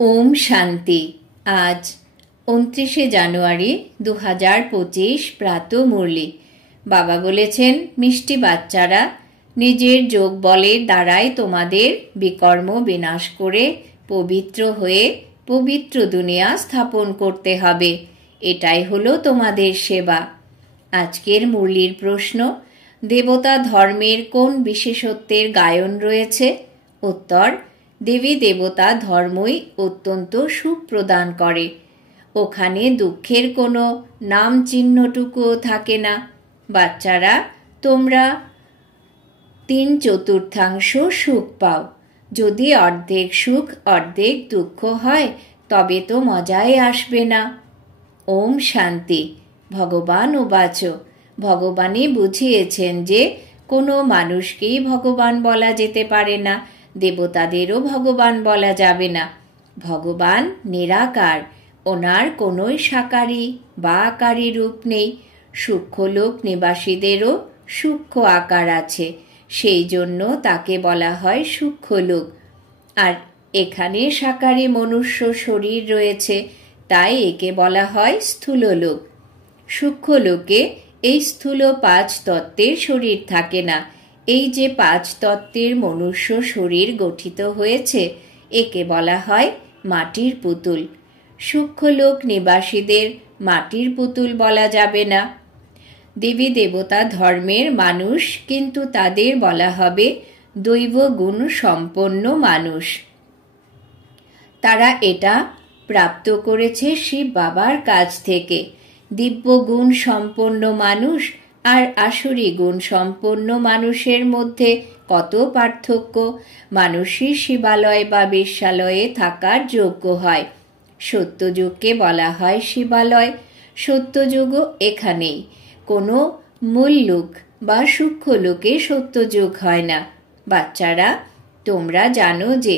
ওম শান্তি। আজ 29শে জানুয়ারি 2025 প্রাত মুরলি। বাবা বলেছেন, মিষ্টি বাচ্চারা, নিজের যোগ বলের দ্বারাই তোমাদের বিকর্ম বিনাশ করে পবিত্র হয়ে পবিত্র দুনিয়া স্থাপন করতে হবে। এটাই হলো তোমাদের সেবা। আজকের মুরলির প্রশ্ন, দেবতা ধর্মের কোন বিশেষত্বের গায়ন রয়েছে? উত্তর, দেবী দেবতা ধর্মই অত্যন্ত সুখ প্রদান করে। ওখানে দুঃখের কোনো নাম চিহ্নটুকুও থাকে না। বাচ্চারা, তোমরা 3/4 সুখ পাও। যদি অর্ধেক সুখ অর্ধেক দুঃখ হয় তবে তো মজাই আসবে না। ওম শান্তি। ভগবান উবাচ, ভগবানই বুঝিয়েছেন যে কোনো মানুষকেই ভগবান বলা যেতে পারে না, দেবতাদেরও ভগবান বলা যাবে না। ভগবান নিরাকার, ওনার কোনোই সাকারী বা আকারী রূপ নেই। সূক্ষ্মলোক নিবাসীদেরও সূক্ষ্ম আকার আছে, সেই জন্য তাকে বলা হয় সূক্ষ্মলোক। আর এখানে সাকারী মনুষ্য শরীর রয়েছে, তাই একে বলা হয় স্থূললোক। সূক্ষ্মলোকে এই স্থূল 5 তত্ত্বের শরীর থাকে না। এই যে 5 তত্ত্বের মনুষ্য শরীর গঠিত হয়েছে, একে বলা হয় মাটির পুতুল। সূক্ষ্মলোক নিবাসীদের মাটির পুতুল বলা যাবে না। দেবী দেবতা ধর্মের মানুষ, কিন্তু তাদের বলা হবে দৈব গুণ সম্পন্ন মানুষ। তারা এটা প্রাপ্ত করেছে শিব বাবার কাছ থেকে। দিব্য গুণ সম্পন্ন মানুষ আর আসুরি গুণ সম্পন্ন মানুষের মধ্যে কত পার্থক্য! মানুষই শিবালয় বা বেশ্যালয়ে থাকার যোগ্য হয়। সত্যযুগকে বলা হয় শিবালয়। সত্যযুগও এখানেই। কোনো মূল লোক বা সূক্ষ্ম লোকে সত্যযুগ হয় না। বাচ্চারা, তোমরা জানো যে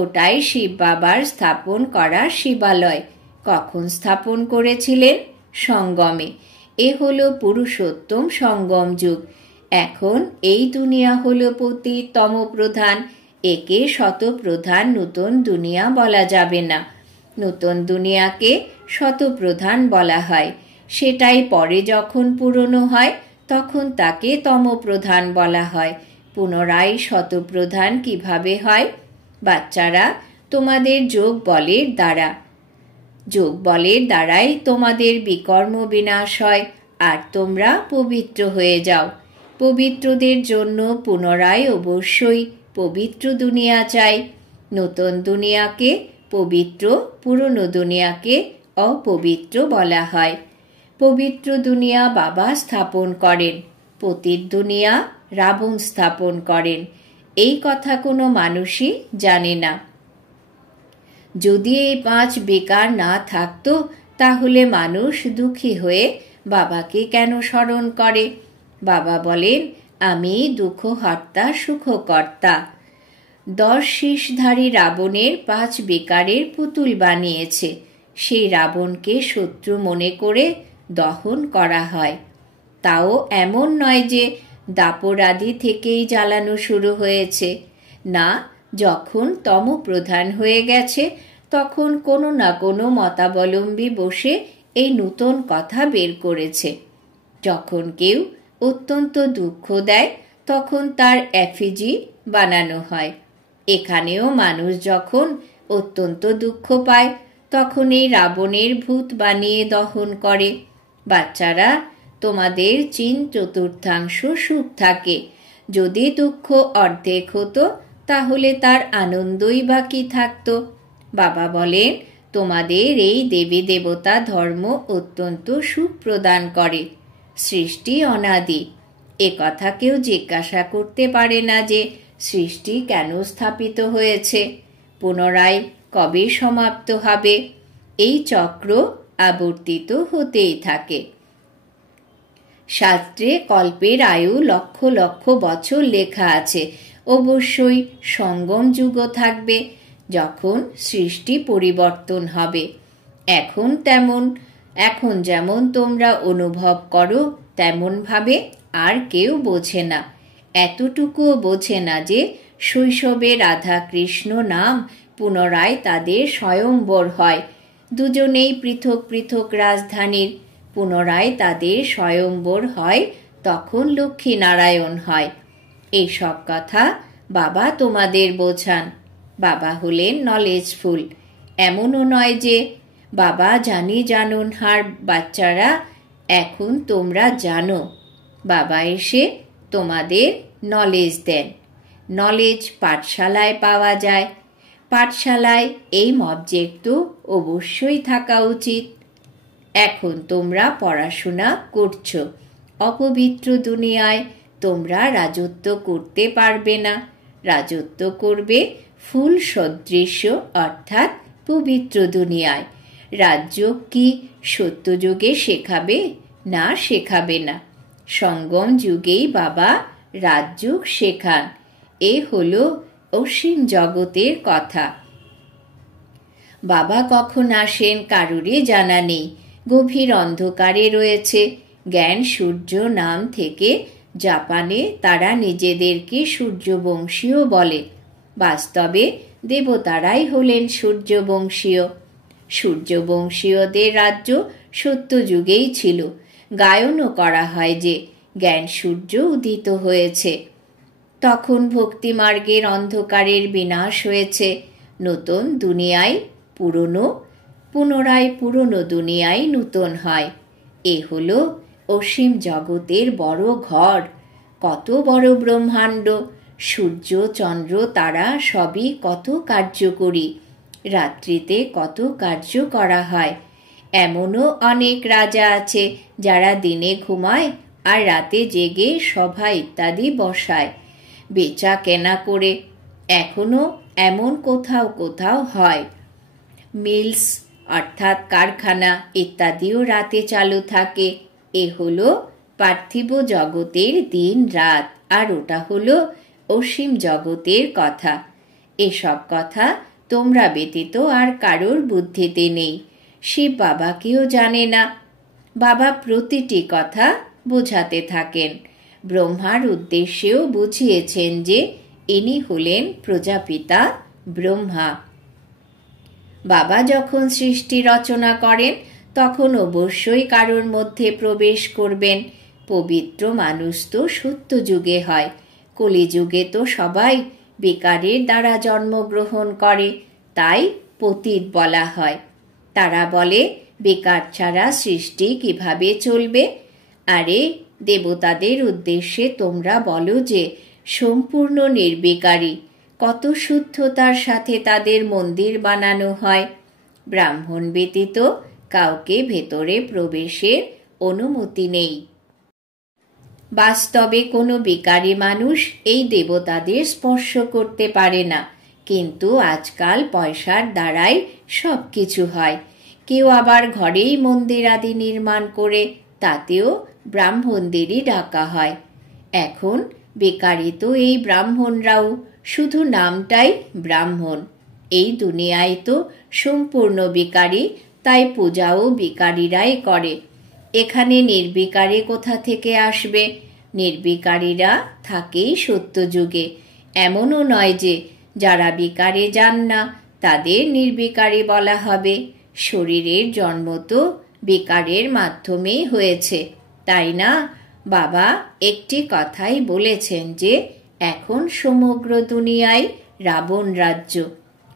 ওটাই শিব বাবার স্থাপন করা শিবালয়। কখন স্থাপন করেছিলেন? সঙ্গমে। এ হলো পুরুষোত্তম সঙ্গম যুগ। এখন এই দুনিয়া হলো পতিত তম প্রধান। একে শতপ্রধান নূতন দুনিয়া বলা যাবে না। নূতন দুনিয়াকে শতপ্রধান বলা হয়। সেটাই পরে যখন পুরনো হয় তখন তাকে তমপ্রধান বলা হয়। পুনরায় শতপ্রধান কিভাবে হয়? বাচ্চারা, তোমাদের যোগ বলের দ্বারা। যোগ বলের দ্বারাই তোমাদের বিকর্ম বিনাশ হয় আর তোমরা পবিত্র হয়ে যাও। পবিত্রদের জন্য পুনরায় অবশ্যই পবিত্র দুনিয়া চাই। নতুন দুনিয়াকে পবিত্র, পুরনো দুনিয়াকে অপবিত্র বলা হয়। পবিত্র দুনিয়া বাবা স্থাপন করেন, পতিত দুনিয়া রাবণ স্থাপন করেন। এই কথা কোনো মানুষই জানে না। যদি এই 5 বেকার না থাকতো, তাহলে মানুষ দুঃখী হয়ে বাবাকে কেন স্মরণ করে? বাবা বলেন, আমি দুঃখহর্তা সুখকর্তা। 10 শীষধারী রাবণের 5 বেকারের পুতুল বানিয়েছে। সেই রাবণকে শত্রু মনে করে দহন করা হয়। তাও এমন নয় যে দাপরাদি থেকেই জ্বালানো শুরু হয়েছে। না, যখন তমপ্রধান হয়ে গেছে তখন কোনো না কোনো মতাবলম্বী বসে এই নূতন কথা বের করেছে। যখন কেউ অত্যন্ত দুঃখ দেয় তখন তার এফিজি বানানো হয়। এখানেও মানুষ যখন অত্যন্ত দুঃখ পায় তখন এই রাবণের ভূত বানিয়ে দহন করে। বাচ্চারা, তোমাদের 3/4 সুখ থাকে। যদি দুঃখ অর্ধেক হতো তাহলে তার আনন্দই বাকি থাকতো। বাবা বলেন, তোমাদের এই দেবী দেবতা ধর্ম অত্যন্ত সুখ প্রদান করে। সৃষ্টি অনাদি। এ কথা কেউ জিজ্ঞাসা করতে পারে না যে সৃষ্টি কেন স্থাপিত হয়েছে, পুনরায় কবে সমাপ্ত হবে। এই চক্র আবর্তিত হতেই থাকে। শাস্ত্রে কল্পের আয়ু লক্ষ লক্ষ বছর লেখা আছে। অবশ্যই সঙ্গম যুগও থাকবে, যখন সৃষ্টি পরিবর্তন হবে। এখন যেমন তোমরা অনুভব করো তেমন ভাবে আর কেউ বোঝে না। এতটুকুও বোঝে না যে শৈশবে রাধা কৃষ্ণ নাম পুনরায় তাদের স্বয়ম্বর হয়। দুজনেই পৃথক পৃথক রাজধানীর। পুনরায় তাদের স্বয়ম্বর হয়, তখন লক্ষ্মীনারায়ণ হয়। এই সব কথা বাবা তোমাদের বোঝান। বাবা হলেন নলেজফুল। এমনও নয় যে বাবা জানুন হার বাচ্চারা, এখন তোমরা জানো। বাবা এসে তোমাদের নলেজ দেন। নলেজ পাঠশালায় পাওয়া যায়। পাঠশালায় এই অবজেক্ট তো অবশ্যই থাকা উচিত। এখন তোমরা পড়াশোনা করছো। অপবিত্র দুনিয়ায় তোমরা রাজত্ব করতে পারবে না। রাজত্ব করবে ফুল সদৃশ্য অর্থাৎ পবিত্র দুনিয়ায়। রাজ্য কি সত্যযুগে শেখাবে? না, শেখাবে না। সঙ্গম যুগেই বাবা রাজযোগ শেখান। এ হলো অসীম জগতের কথা। বাবা কখন আসেন কারুরই জানা নেই। গভীর অন্ধকারে রয়েছে। জ্ঞান সূর্য নাম থেকে জাপানে তারা নিজেদেরকে সূর্যবংশীয় বলে। বাস্তবে দেবতারাই হলেন সূর্যবংশীয়। সূর্যবংশীয়দের রাজ্য সত্যযুগেই ছিল। গায়নও করা হয় যে জ্ঞান সূর্য উদিত হয়েছে। তখন ভক্তিমার্গের অন্ধকারের বিনাশ হয়েছে। নতুন দুনিয়ায় পুরনো, পুনরায় পুরনো দুনিয়ায় নূতন হয়। এ হলো অসীম জগতের বড় ঘর। কত বড় ব্রহ্মাণ্ড! সূর্য চন্দ্র তারা সবই কত কার্যকরী। রাত্রিতে কত কার্য করা হয়। এমনও অনেক রাজা আছে যারা দিনে ঘুমায় আর রাতে জেগে সভা ইত্যাদি বসায়, বেচা কেনা করে। এখনো এমন কোথাও কোথাও হয়। মিলস অর্থাৎ কারখানা ইত্যাদিও রাতে চালু থাকে। এ হলো পার্থিব জগতের দিন রাত, আর ওটা হলো অসীম জগতের কথা। এসব কথা তোমরা ব্যতীত আর কারোর বুদ্ধিতে নেই। শিব বাবাকেও জানে না। বাবা প্রতিটি কথা বোঝাতে থাকেন। ব্রহ্মার উদ্দেশ্যেও বুঝিয়েছেন যে ইনি হলেন প্রজাপিতা ব্রহ্মা। বাবা যখন সৃষ্টি রচনা করেন তখন অবশ্যই কারোর মধ্যে প্রবেশ করবেন। পবিত্র মানুষ তো সত্যযুগে হয়। কলিযুগে তো সবাই বিকারের দ্বারা জন্মগ্রহণ করে, তাই পতিত বলা হয়। তারা বলে বিকার ছাড়া সৃষ্টি কিভাবে চলবে? আরে দেবতাদের উদ্দেশ্যে তোমরা বলো যে সম্পূর্ণ নির্বিকারী। কত শুদ্ধতার সাথে তাদের মন্দির বানানো হয়। ব্রাহ্মণ ব্যতীত কাউকে ভেতরে প্রবেশের অনুমতি নেই। বাস্তবে কোনো বিকারী মানুষ এই দেবতাদের স্পর্শ করতে পারে না। কিন্তু আজকাল পয়সার দ্বারাই সব কিছু হয়। কেউ আবার ঘরেই মন্দির আদি নির্মাণ করে, তাতেও ব্রাহ্মণদেরই ডাকা হয়। এখন বেকারি তো এই ব্রাহ্মণরাও, শুধু নামটাই ব্রাহ্মণ। এই দুনিয়ায় তো সম্পূর্ণ বিকারী, তাই পূজাও বিকারীরাই করে। এখানে নির্বিকারে কোথা থেকে আসবে? নির্বিকারীরা থাকেই সত্যযুগে। এমনও নয় যে যারা বিকারে যান না তাদের নির্বিকারী বলা হবে। শরীরের জন্ম তো বিকারের মাধ্যমেই হয়েছে, তাই না? বাবা একটি কথাই বলেছেন যে এখন সমগ্র দুনিয়ায় রাবণ রাজ্য।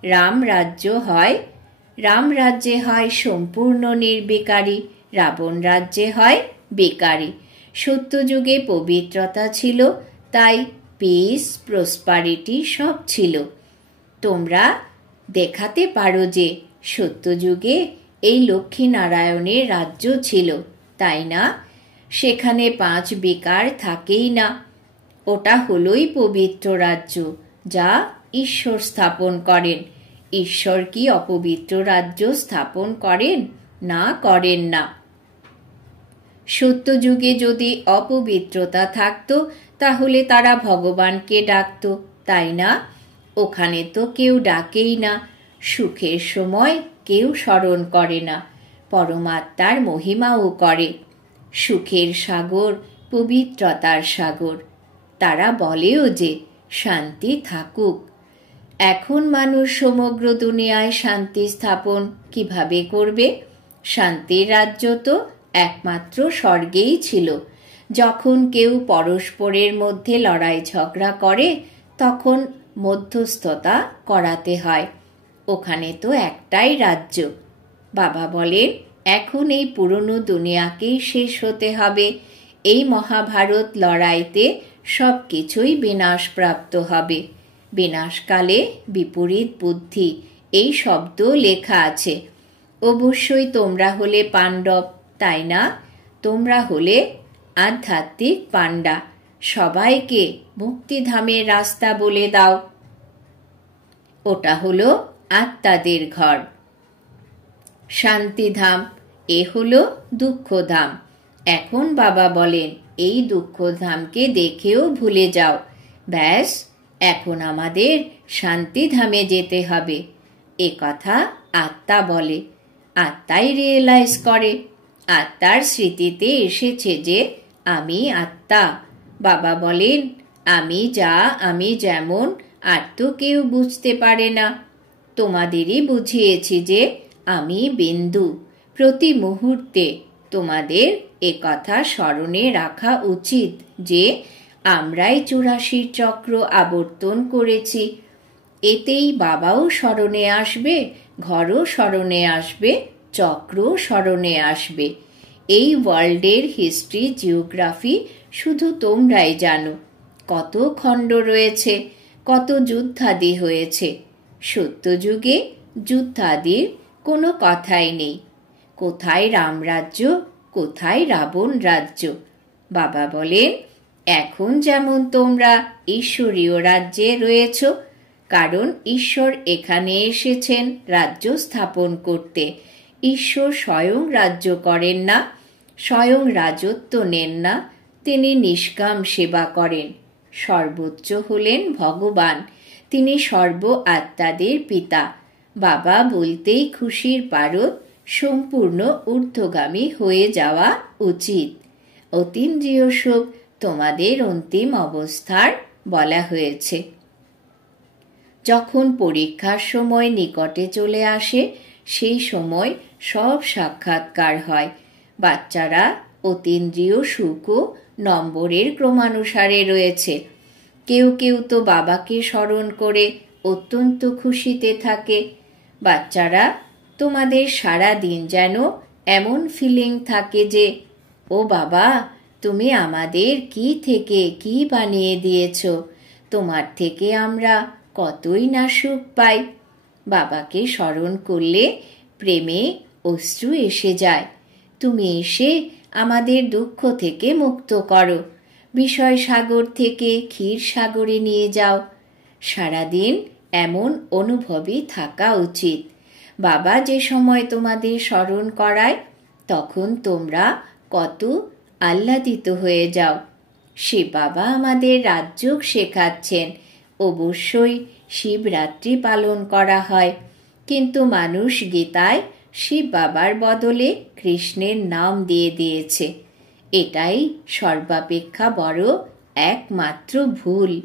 রাম রাজ্যে হয় সম্পূর্ণ নির্বিকারী, রাবণ রাজ্যে হয় বিকারী। সত্যযুগে পবিত্রতা ছিল, তাই পিস প্রসপারিটি সব ছিল। তোমরা দেখাতে পারো যে সত্যযুগে এই লক্ষ্মীনারায়ণের রাজ্য ছিল, তাই না? সেখানে 5 বিকার থাকেই না। ওটা হলোই পবিত্র রাজ্য, যা ঈশ্বর স্থাপন করেন। ঈশ্বর কি অপবিত্র রাজ্য স্থাপন করেন? না, করেন না। সত্যযুগে যদি অপবিত্রতা থাকত তাহলে তারা ভগবানকে ডাকত, তাই না? ওখানে তো কেউ ডাকেই না। সুখের সময় কেউ স্মরণ করে না, পরমাত্মার মহিমাও করে। সুখের সাগর, পবিত্রতার সাগর। তারা বলেও যে শান্তি থাকুক। এখন মানুষ সমগ্র দুনিয়ায় শান্তি স্থাপন কিভাবে করবে? শান্তির রাজ্য তো একমাত্র স্বর্গেই ছিল। যখন কেউ পরস্পরের মধ্যে লড়াই ঝগড়া করে তখন মধ্যস্থতা করাতে হয়। ওখানে তো একটাই রাজ্য। বাবা বলেন, এখন এই পুরনো দুনিয়াকেই শেষ হতে হবে। এই মহাভারত লড়াইতে সব কিছুই বিনাশপ্রাপ্ত হবে। বিনাশকালে বিপরীত বুদ্ধি, এই শব্দ লেখা আছে। অবশ্যই তোমরা হলে পাণ্ডব, তাই না? তোমরা হলে আধ্যাত্মিক পাণ্ডা। সবাইকে মুক্তিধামের রাস্তা বলে দাও। ওটা হলো আত্মাদের ঘর। শান্তিধাম, এ হলো দুঃখধাম। এখন বাবা বলেন, এই দুঃখধামকে দেখেও ভুলে যাও। ব্যাস, এখন আমাদের শান্তিধামে যেতে হবে। এ কথা আত্মা বলে, আত্মাই রিয়েলাইজ করে। আত্মার স্মৃতিতে এসেছে যে আমি আত্মা। বাবা বলেন, আমি যা, আমি যেমন, আর তো কেউ বুঝতে পারে না। তোমাদেরই বুঝিয়েছি যে আমি বিন্দু। প্রতি মুহূর্তে তোমাদের এ কথা স্মরণে রাখা উচিত যে আমরাই 84 চক্র আবর্তন করেছি। এতেই বাবাও স্মরণে আসবে, ঘরও স্মরণে আসবে, চক্র স্মরণে আসবে। এই ওয়ার্ল্ডের হিস্ট্রি, জিওগ্রাফি শুধু তোমরাই জানো। কত খণ্ড রয়েছে, কত যুদ্ধাদি হয়েছে। সত্যযুগে যুদ্ধাদির কোনো কথাই নেই। কোথায় রামরাজ্য, কোথায় রাবণ রাজ্য? বাবা বলেন, এখন যেমন তোমরা ঈশ্বরীয় রাজ্যে রয়েছ, কারণ ঈশ্বর এখানে এসেছেন রাজ্য স্থাপন করতে। ঈশ্বর স্বয়ং রাজ্য করেন না, স্বয়ং রাজত্ব নেন না, তিনি নিষ্কাম সেবা করেন। সর্বোচ্চ হলেন ভগবান, তিনি সর্ব আত্মাদের পিতা। বাবা বলতেই খুশির পারদ সম্পূর্ণ ঊর্ধ্বগামী হয়ে যাওয়া উচিত। অতীন্দ্রিয় সুখ তোমাদের অন্তিম অবস্থার বলা হয়েছে। যখন পরীক্ষার সময় নিকটে চলে আসে, সেই সময় সব সাক্ষাৎকার হয়। বাচ্চারা অতীন্দ্রিয় সুখও নম্বরের ক্রমানুসারে রয়েছে। কেউ কেউ তো বাবাকে স্মরণ করে অত্যন্ত খুশিতে থাকে। বাচ্চারা, তোমাদের সারা দিন যেন এমন ফিলিং থাকে যে, ও বাবা, তুমি আমাদের কি থেকে কি বানিয়ে দিয়েছ, তোমার থেকে আমরা কতই না সুখ পাই। বাবাকে স্মরণ করলে প্রেমে অশ্রু এসে যায়। তুমি এসে আমাদের দুঃখ থেকে মুক্ত করো, বিষয় সাগর থেকে ক্ষীর সাগরে নিয়ে যাও। সারাদিন এমন অনুভবই থাকা উচিত। বাবা যে সময় তোমাদের স্মরণ করায় তখন তোমরা কত আহ্লাদিত হয়ে যাও। সে বাবা আমাদের রাজযোগ শেখাচ্ছেন। অবশ্যই শিবরাত্রি পালন করা হয়, কিন্তু মানুষ গীতায় শিব বাবার বদলে কৃষ্ণের নাম দিয়ে দিয়েছে। এটাই সর্বাপেক্ষা বড় একমাত্র ভুল।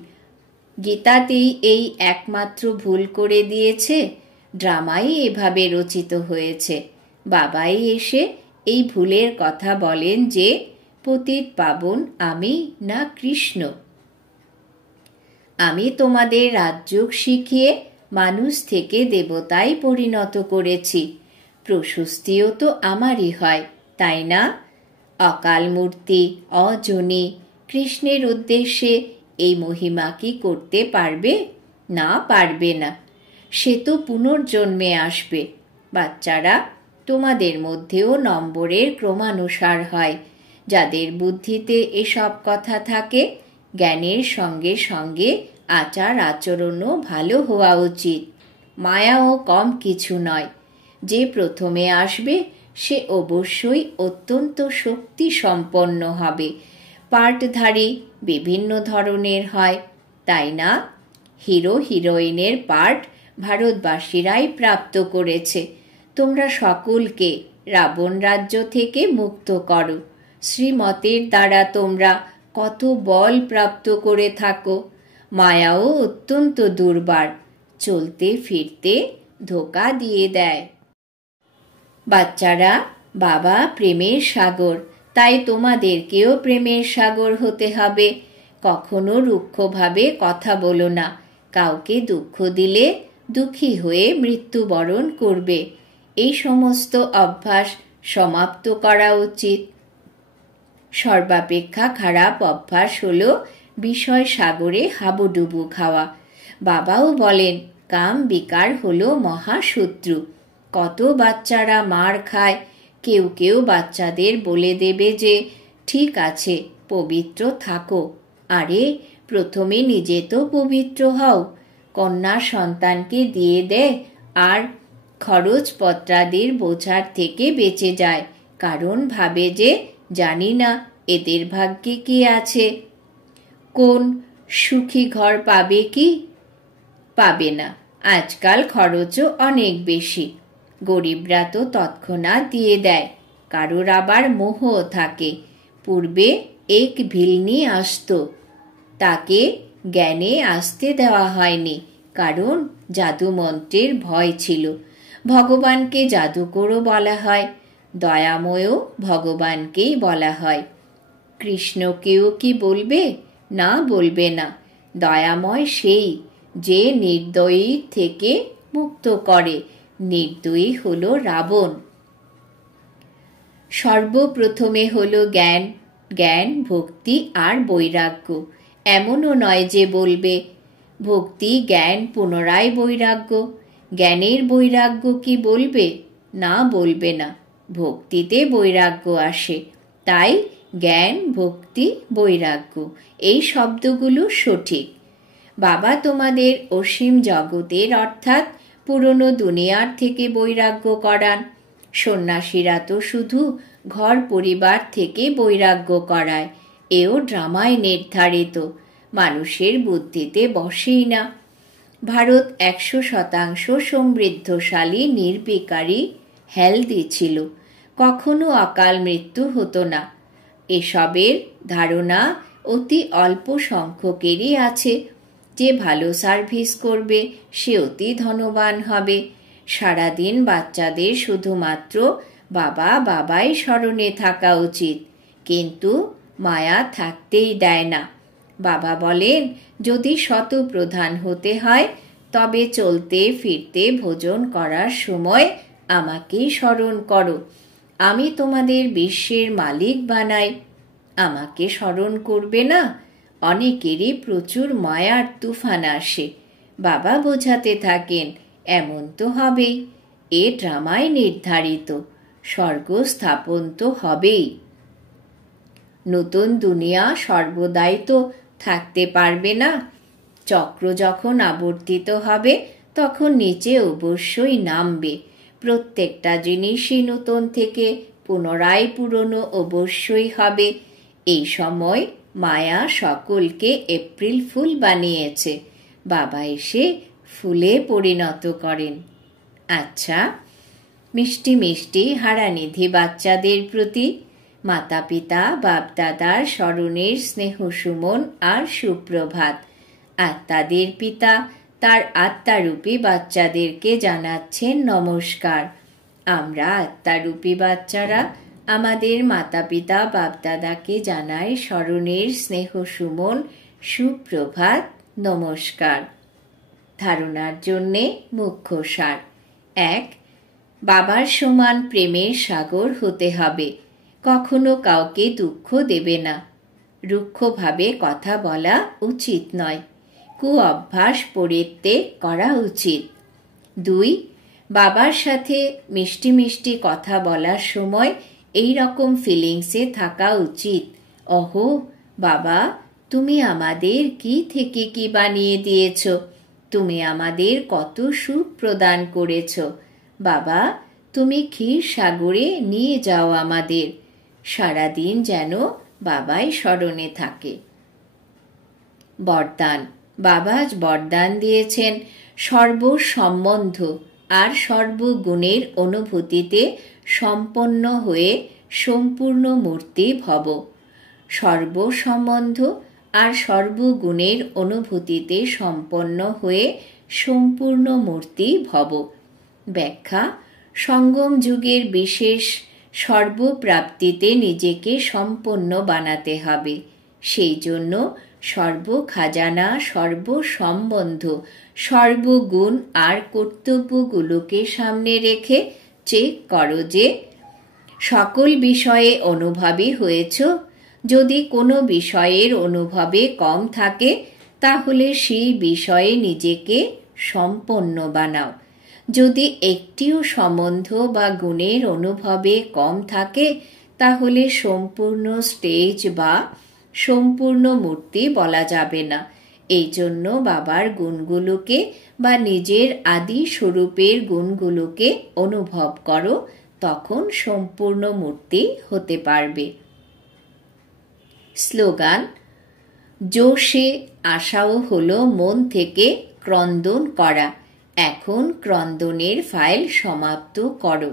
গীতাতেই এই একমাত্র ভুল করে দিয়েছে। ড্রামাই এভাবে রচিত হয়েছে। বাবাই এসে এই ভুলের কথা বলেন যে পতিত পাবন আমি না কৃষ্ণ। আমি তোমাদের রাজযোগ শিখিয়ে মানুষ থেকে দেবতায় পরিণত করেছি। প্রশস্তিও তো আমারই হয়, তাই না? অকাল মূর্তি, অজনী কৃষ্ণের উদ্দেশ্যে এই মহিমা কি করতে পারবে? না, পারবে না। সে তো পুনর্জন্মে আসবে। বাচ্চারা, তোমাদের মধ্যেও নম্বরের ক্রমানুসার হয়। যাদের বুদ্ধিতে এসব কথা থাকে, জ্ঞানের সঙ্গে সঙ্গে আচার আচরণও ভালো হওয়া উচিত। মায়াও কম কিছু নয়। যে প্রথমে আসবে সে অবশ্যই অত্যন্ত শক্তি সম্পন্ন হবে। পার্টধারী বিভিন্ন ধরনের হয়, তাই না? হিরো হিরোইনের পার্ট ভারতবাসীরাই প্রাপ্ত করেছে। তোমরা সকলকে রাবণ রাজ্য থেকে মুক্ত করো। শ্রীমতের দ্বারা তোমরা কত বল প্রাপ্ত করে থাকো। মায়াও অত্যন্ত দুর্বার। চলতে ফিরতে ধোঁকা দিয়ে দেয়। বাচ্চারা, বাবা প্রেমের সাগর, তাই তোমাদেরকেও প্রেমের সাগর হতে হবে। কখনো রুক্ষভাবে কথা বলো না। কাউকে দুঃখ দিলে দুঃখী হয়ে মৃত্যুবরণ করবে। এই সমস্ত অভ্যাস সমাপ্ত করা উচিত। সর্বাপেক্ষা খারাপ অভ্যাস হলো বিষয় সাগরে হাবুডুবু খাওয়া। বাবাও বলেন, কাম বিকার হলো মহাশত্রু। কত বাচ্চারা মার খায়। কেউ কেউ বাচ্চাদের বলে দেবে যে ঠিক আছে, পবিত্র থাকো। আরে, প্রথমে নিজে তো পবিত্র হও। কন্যা সন্তানকে দিয়ে দেয় আর খরচপত্রাদির বোঝার থেকে বেঁচে যায়, কারণ ভাবে যে জানি না এদের ভাগ্যে কি আছে। কোন সুখী ঘর পাবে কি? পাবে না। আজকাল খরচও অনেক বেশি। গরিবরা তো তৎক্ষণাৎ দিয়ে দেয়। কারোর আবার মোহ থাকে। পূর্বে এক ভিলনি আসতো, তাকে জ্ঞানে আসতে দেওয়া হয়নি, কারণ জাদুমন্ত্রের ভয় ছিল। ভগবানকে জাদুকরও বলা হয়, দয়াময়ও ভগবানকেই বলা হয়। কৃষ্ণকেও কি বলবে? না, বলবে না। দয়াময় সেই যে নির্দয়ী থেকে মুক্ত করে। নির্দয়ী হলো রাবণ। সর্বপ্রথমে হলো জ্ঞান, জ্ঞান, ভক্তি আর বৈরাগ্য। এমনও নয় যে বলবে ভক্তি, জ্ঞান, পুনরায় বৈরাগ্য। জ্ঞানের বৈরাগ্য কি বলবে? না, বলবে না। ভক্তিতে বৈরাগ্য আসে, তাই জ্ঞান, ভক্তি, বৈরাগ্য এই শব্দগুলো সঠিক। বাবা তোমাদের অসীম জগতের অর্থাৎ পুরনো দুনিয়ার থেকে বৈরাগ্য করান। সন্ন্যাসীরা তো শুধু ঘর পরিবার থেকে বৈরাগ্য করায়। এও ড্রামায় নির্ধারিত, মানুষের বুদ্ধিতে বসেই না। ভারত 100% সমৃদ্ধশালী, নির্বিকারী, হেলদি ছিল। কখনো অকাল মৃত্যু হতো না। এসবের ধারণা অতি অল্প সংখ্যকেরই আছে। যে ভালো সার্ভিস করবে সে অতি ধনবান হবে। সারাদিন বাচ্চাদের শুধুমাত্র বাবা বাবাই স্মরণে থাকা উচিত, কিন্তু মায়া থাকতেই দেয় না। বাবা বলেন, যদি শতপ্রধান হতে হয় তবে চলতে ফিরতে ভোজন করার সময় আমাকেই স্মরণ করো। আমি তোমাদের বিশ্বের মালিক বানাই। আমাকে স্মরণ করবে না? অনেকেরই প্রচুর মায়ার তুফান আসে। বাবা বোঝাতে থাকেন, এমন তো হবেই। এ ড্রামায় নির্ধারিত। স্বর্গ স্থাপন তো হবেই। নতুন দুনিয়া সর্বদাই তো থাকতে পারবে না। চক্র যখন আবর্তিত হবে তখন নিচে অবশ্যই নামবে। প্রত্যেকটা জিনিসই নতুন থেকে পুনরায় পুরনো অবশ্যই হবে। এই সময় মায়া সকলকে এপ্রিল ফুল বানিয়েছে। বাবা এসে ফুলে পরিণত করেন। আচ্ছা, মিষ্টি মিষ্টি হারানিধি বাচ্চাদের প্রতি মাতা পিতা বাপদাদার স্মরণের স্নেহ সুমন আর সুপ্রভাত। আত্মাদের পিতা তার আত্মারূপী বাচ্চাদেরকে জানাচ্ছেন নমস্কার। আমরা আত্মারূপী বাচ্চারা আমাদের মাতা পিতা বাপদাদাকে জানাই স্মরণের স্নেহ সুমন, সুপ্রভাত, নমস্কার। ধারণার জন্যে মুখ্য সার। 1. বাবার সমান প্রেমের সাগর হতে হবে। কখনো কাউকে দুঃখ দেবে না। রুক্ষভাবে কথা বলা উচিত নয়। কুঅভ্যাস পরিত্যাগ করা উচিত। 2. বাবার সাথে মিষ্টি মিষ্টি কথা বলার সময় এই রকম ফিলিংসে থাকা উচিত, অহো বাবা, তুমি আমাদের কি থেকে কি বানিয়ে দিয়েছ। তুমি আমাদের কত সুখ প্রদান করেছ। বাবা, তুমি ক্ষীর সাগরে নিয়ে যাও আমাদের। সারাদিন যেন বাবাই স্মরণে থাকে। বরদান। বাবা আজ বরদান দিয়েছেন সর্বসম্বন্ধ আর সর্বগুণের অনুভূতিতে সম্পন্ন হয়ে সম্পূর্ণ মূর্তি ভব। সর্বসম্বন্ধ আর সর্বগুণের অনুভূতিতে সম্পন্ন হয়ে সম্পূর্ণ মূর্তি ভব। ব্যাখ্যা: সঙ্গম যুগের বিশেষ সর্বপ্রাপ্তিতে নিজেকে সম্পন্ন বানাতে হবে। সেই জন্য সর্বখাজানা, সর্বসম্বন্ধ, সর্বগুণ আর কর্তব্যগুলোকে সামনে রেখে চেক করো যে সকল বিষয়ে অনুভবী হয়েছ। যদি কোনো বিষয়ের অনুভবে কম থাকে তাহলে সেই বিষয়ে নিজেকে সম্পন্ন বানাও। যদি একটিও সম্বন্ধ বা গুণের অনুভবে কম থাকে তাহলে সম্পূর্ণ স্টেজ বা সম্পূর্ণ মূর্তি বলা যাবে না। এই জন্য বাবার গুণগুলোকে বা নিজের আদি স্বরূপের গুণগুলোকে অনুভব করো, তখন সম্পূর্ণ মূর্তি হতে পারবে। স্লোগান: জোশে আসাও হলো মন থেকে ক্রন্দন করা। এখন ক্রন্দনের ফাইল সমাপ্ত করো।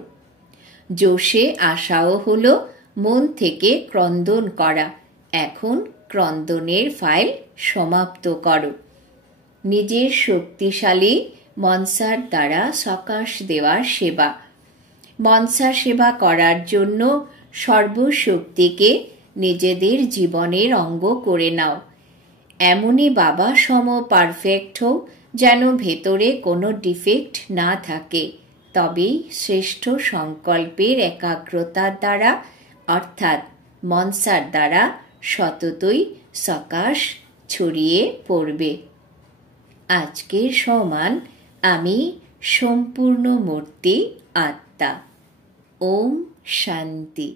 জোশে আসাও হলো মন থেকে ক্রন্দন করা। এখন ক্রন্দনের ফাইল সমাপ্ত করো। নিজের শক্তিশালী মনসার দ্বারা সকাশ দেওয়ার সেবা। মনসা সেবা করার জন্য সর্বশক্তিকে নিজেদের জীবনের অঙ্গ করে নাও। এমনই বাবা সম পারফেক্ট হও যেন ভেতরে কোনো ডিফেক্ট না থাকে। তবেই শ্রেষ্ঠ সংকল্পের একাগ্রতার দ্বারা অর্থাৎ মনসার দ্বারা সততই সকাশ ছড়িয়ে পড়বে। আজকের সমান আমি সম্পূর্ণ মূর্তি আত্মা। ওম শান্তি।